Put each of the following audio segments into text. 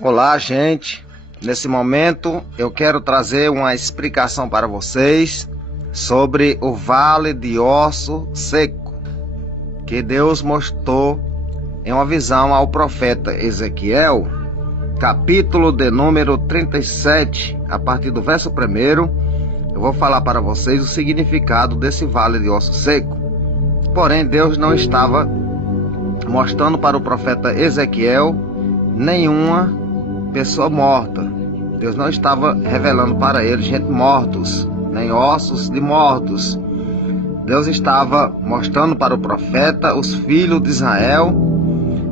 Olá, gente. Nesse momento eu quero trazer uma explicação para vocês sobre o vale de osso seco que Deus mostrou em uma visão ao profeta Ezequiel, capítulo de número 37, a partir do verso 1. Eu vou falar para vocês o significado desse vale de osso seco. Porém, Deus não estava mostrando para o profeta Ezequiel nenhuma pessoa morta. Deus não estava revelando para ele gente mortos, nem ossos de mortos. Deus estava mostrando para o profeta os filhos de Israel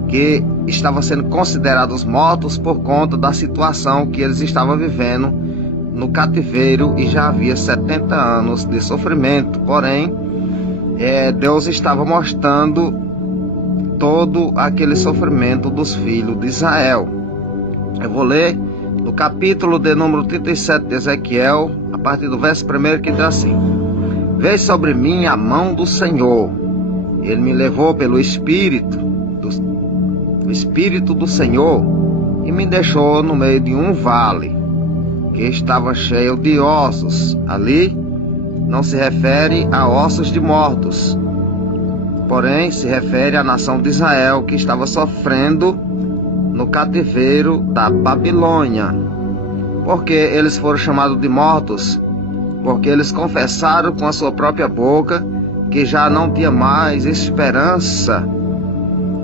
que estavam sendo considerados mortos por conta da situação que eles estavam vivendo no cativeiro, e já havia 70 anos de sofrimento. Porém, Deus estava mostrando todo aquele sofrimento dos filhos de Israel. Eu vou ler no capítulo de número 37 de Ezequiel, a partir do verso 1, que diz assim: Veio sobre mim a mão do Senhor, ele me levou pelo Espírito do Senhor, e me deixou no meio de um vale que estava cheio de ossos. Ali não se refere a ossos de mortos, porém se refere à nação de Israel, que estava sofrendo no cativeiro da Babilônia. Porque eles foram chamados de mortos? Porque eles confessaram com a sua própria boca que já não tinha mais esperança.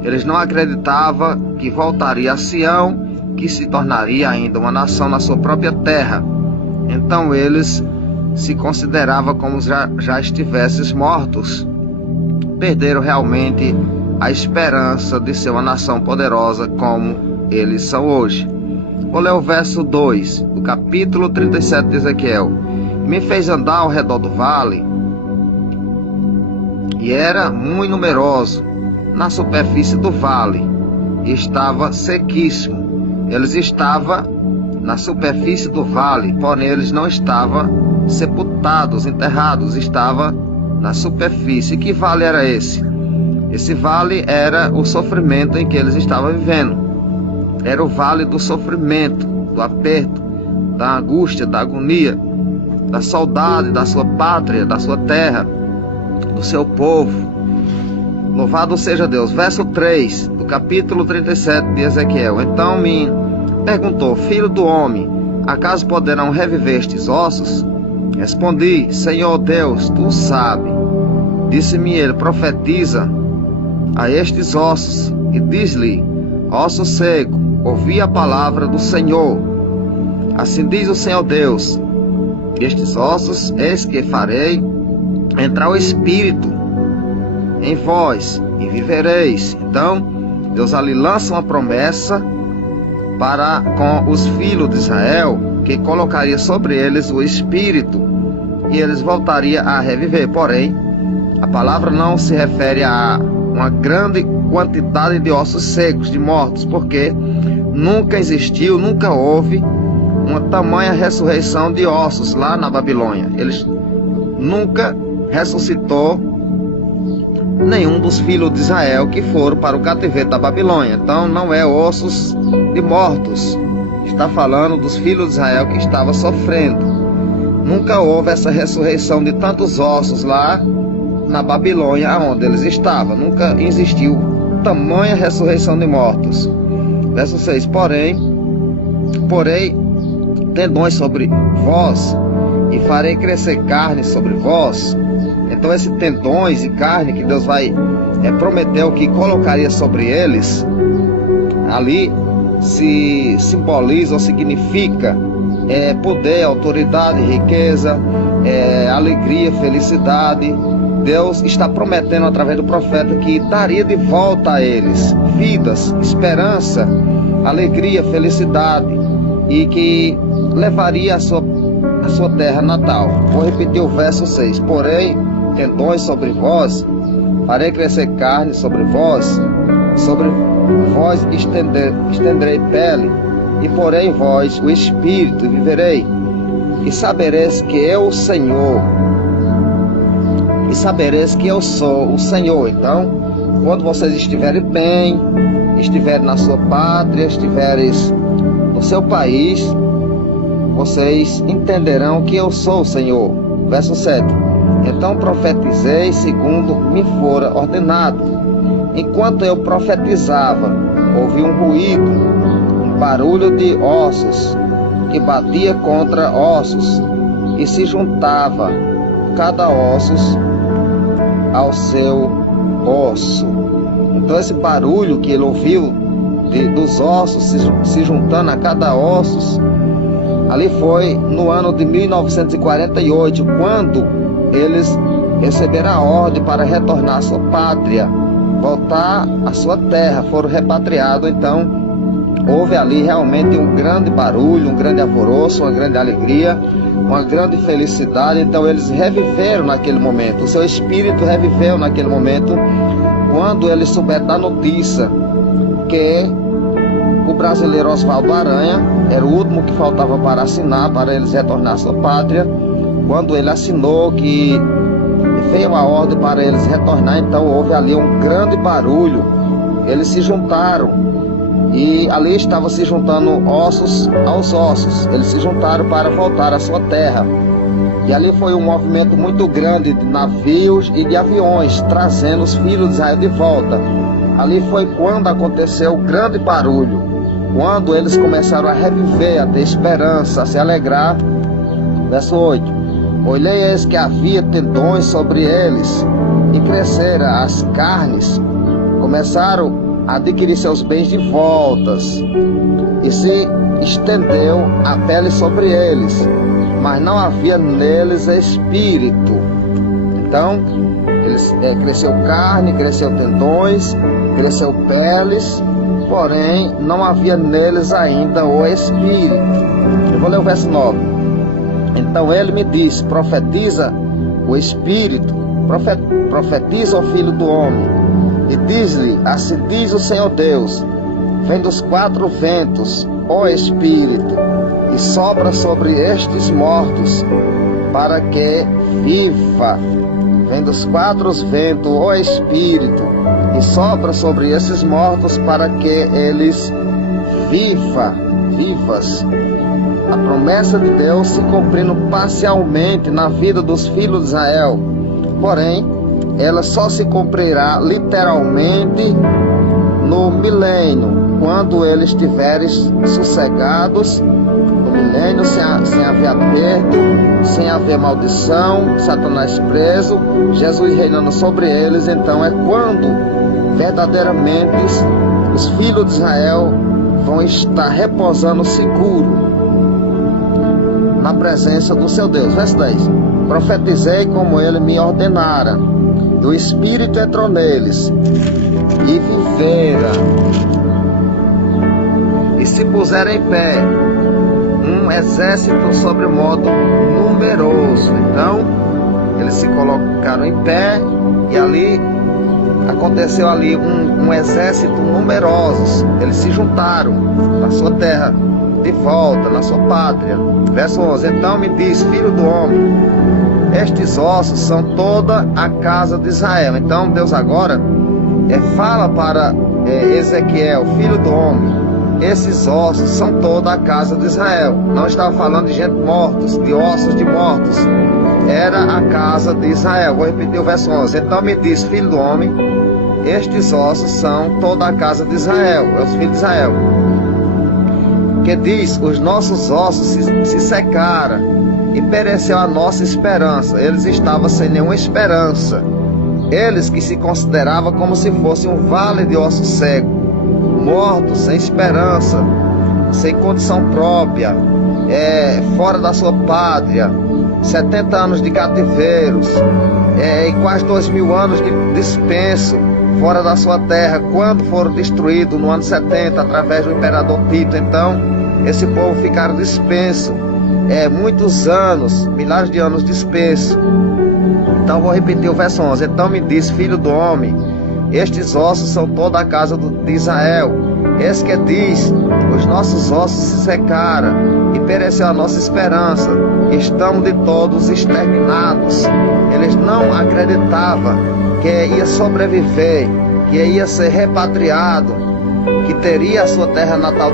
Eles não acreditavam que voltaria a Sião, que se tornaria ainda uma nação na sua própria terra. Então eles se consideravam como já estivessem mortos. Perderam realmente a esperança de ser uma nação poderosa como eles são hoje. Vou ler o verso 2 do capítulo 37 de Ezequiel. Me fez andar ao redor do vale, e era muito numeroso na superfície do vale, e estava sequíssimo. Eles estavam na superfície do vale, porém eles não estavam sepultados, enterrados, estavam na superfície. Que vale era esse? Esse vale era o sofrimento em que eles estavam vivendo. Era o vale do sofrimento, do aperto, da angústia, da agonia, da saudade da sua pátria, da sua terra, do seu povo. Louvado seja Deus. Verso 3 do capítulo 37 de Ezequiel. Então me perguntou: Filho do homem, acaso poderão reviver estes ossos? Respondi: Senhor Deus, tu sabes. Disse-me ele: Profetiza a estes ossos e diz-lhe: Osso seco, ouvi a palavra do Senhor. Assim diz o Senhor Deus: Estes ossos, eis que farei entrar o Espírito em vós, e vivereis. Então Deus ali lança uma promessa para com os filhos de Israel, que colocaria sobre eles o Espírito, e eles voltariam a reviver. Porém, a palavra não se refere a uma grande quantidade de ossos secos, de mortos, porque nunca existiu, nunca houve uma tamanha ressurreição de ossos lá na Babilônia. Eles nunca ressuscitou nenhum dos filhos de Israel que foram para o cativeiro da Babilônia. Então não é ossos de mortos, está falando dos filhos de Israel que estavam sofrendo. Nunca houve essa ressurreição de tantos ossos lá na Babilônia, onde eles estavam. Nunca existiu tamanha ressurreição de mortos. Verso 6: Porém, tendões sobre vós, e farei crescer carne sobre vós. Então esse tendões e carne que Deus prometeu que colocaria sobre eles, ali se simboliza ou significa poder, autoridade, riqueza, alegria, felicidade. Deus está prometendo através do profeta que daria de volta a eles vidas, esperança, alegria, felicidade, e que levaria a sua terra natal. Vou repetir o verso 6. Porém, tendões sobre vós, farei crescer carne sobre vós estenderei pele, e porém vós o Espírito, e viverei. E sabereis que eu, o Senhor, e sabereis que eu sou o Senhor. Então, quando vocês estiverem bem, estiverem na sua pátria, estiveres no seu país, vocês entenderão que eu sou o Senhor. Verso 7. Então profetizei segundo me fora ordenado. Enquanto eu profetizava, ouvi um ruído, um barulho de ossos, que batia contra ossos, e se juntava cada ossos ao seu osso. Então esse barulho que ele ouviu dos ossos se juntando a cada ossos, ali foi no ano de 1948, quando eles receberam a ordem para retornar à sua pátria, voltar à sua terra, foram repatriados. Então houve ali realmente um grande barulho, um grande alvoroço, uma grande alegria, uma grande felicidade. Então eles reviveram naquele momento, o seu espírito reviveu naquele momento, quando eles souberam da notícia que o brasileiro Oswaldo Aranha era o último que faltava para assinar, para eles retornar à sua pátria. Quando ele assinou que veio a ordem para eles retornar, então houve ali um grande barulho. Eles se juntaram e ali estava se juntando ossos aos ossos. Eles se juntaram para voltar à sua terra. E ali foi um movimento muito grande de navios e de aviões, trazendo os filhos de Israel de volta. Ali foi quando aconteceu o grande barulho, quando eles começaram a reviver, a ter esperança, a se alegrar. Verso 8. Olhei, eis que havia tendões sobre eles, e cresceram as carnes, começaram a adquirir seus bens de voltas, e se estendeu a pele sobre eles, mas não havia neles espírito. Então, cresceu carne, cresceu tendões, cresceu peles, porém não havia neles ainda o espírito. Eu vou ler o verso 9. Então ele me disse: profetiza o espírito, profetiza o filho do homem, e diz-lhe: assim diz o Senhor Deus, vem dos quatro ventos, ó espírito, e sopra sobre estes mortos, para que viva. Vem dos quatro ventos, ó espírito, e sopra sobre esses mortos, para que eles vivas. A promessa de Deus se cumprindo parcialmente na vida dos filhos de Israel, porém ela só se cumprirá literalmente no milênio, quando eles estiverem sossegados, no milênio, sem haver aperto, sem haver maldição, Satanás preso, Jesus reinando sobre eles. Então é quando verdadeiramente os filhos de Israel vão estar repousando seguro na presença do seu Deus. Verso 10. Profetizei como ele me ordenara, do Espírito entrou neles, e viveram, e se puseram em pé, um exército sobre modo numeroso. Então, eles se colocaram em pé, e ali aconteceu ali um exército numeroso. Eles se juntaram na sua terra, de volta na sua pátria. Verso 11. Então me diz: filho do homem, estes ossos são toda a casa de Israel. Então Deus agora fala para Ezequiel: filho do homem, esses ossos são toda a casa de Israel. Não estava falando de gente mortos, de ossos de mortos. Era a casa de Israel. Vou repetir o verso 11. Então me diz: filho do homem, estes ossos são toda a casa de Israel. É os filhos de Israel. Que diz: os nossos ossos se secaram, e pereceu a nossa esperança. Eles estavam sem nenhuma esperança. Eles que se consideravam como se fosse um vale de ossos secos, mortos, sem esperança, sem condição própria, fora da sua pátria, 70 anos de cativeiros, e quase 2000 anos de dispenso fora da sua terra, quando foram destruídos no ano 70 através do imperador Tito. Então esse povo ficaram dispenso, muitos anos, milhares de anos dispenso. Então vou repetir o verso 11. Então me disse: filho do homem, estes ossos são toda a casa de Israel. Esse que diz: os nossos ossos se secaram, e pereceu a nossa esperança, estamos de todos exterminados. Eles não acreditavam que ia sobreviver, que ia ser repatriado, que teria a sua terra natal